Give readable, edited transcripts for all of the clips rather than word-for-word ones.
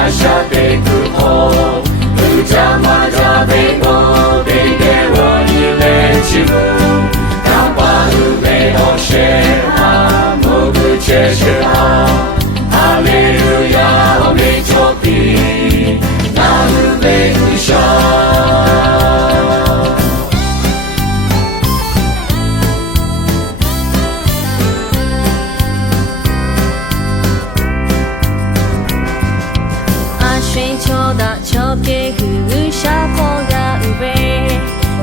Asha Bekuho, Ujama Jabeko, Begewa Ilechimu, Kapa Ube Osheha, Mugu Chesheha, Hallelujah, Omechopi, Namu Bekusha. Choke who shall call ya away.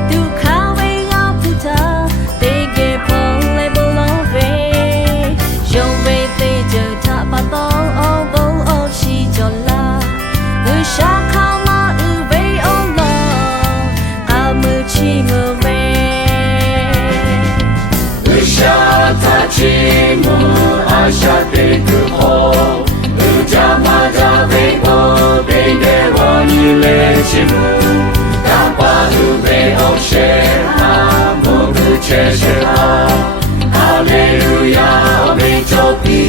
Do carry up to ta, they get polable of it. Show way they do tap a ball or bow or she jola. Who shall come out away on long? How much him away? We shall touch him, I shall take you home. Ujama Jabeko, Begewa Ilechimu, Kapa Ube Osheha, Mugu Chesheha, Hallelujah, Omechopi.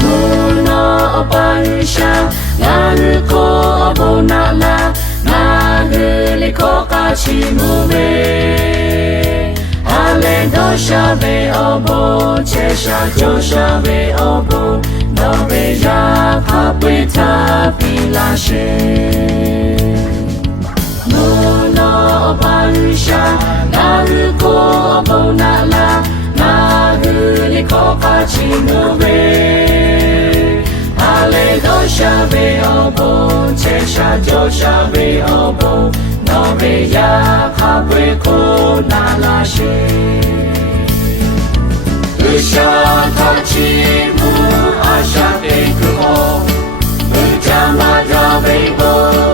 Muna Opanisha, Naruko Abonala, Naguliko Kachimube. Dosha be obo, chesha josha be obo, no be ya kapita pilashe. Muno obarisha, naruko obo nala, naguliko kachimube. Ale dosha be obo, chesha josha be obo, no be ya kapiko nalashe. Usha Tachimu Asha Bekuho, Ujama Jabeko.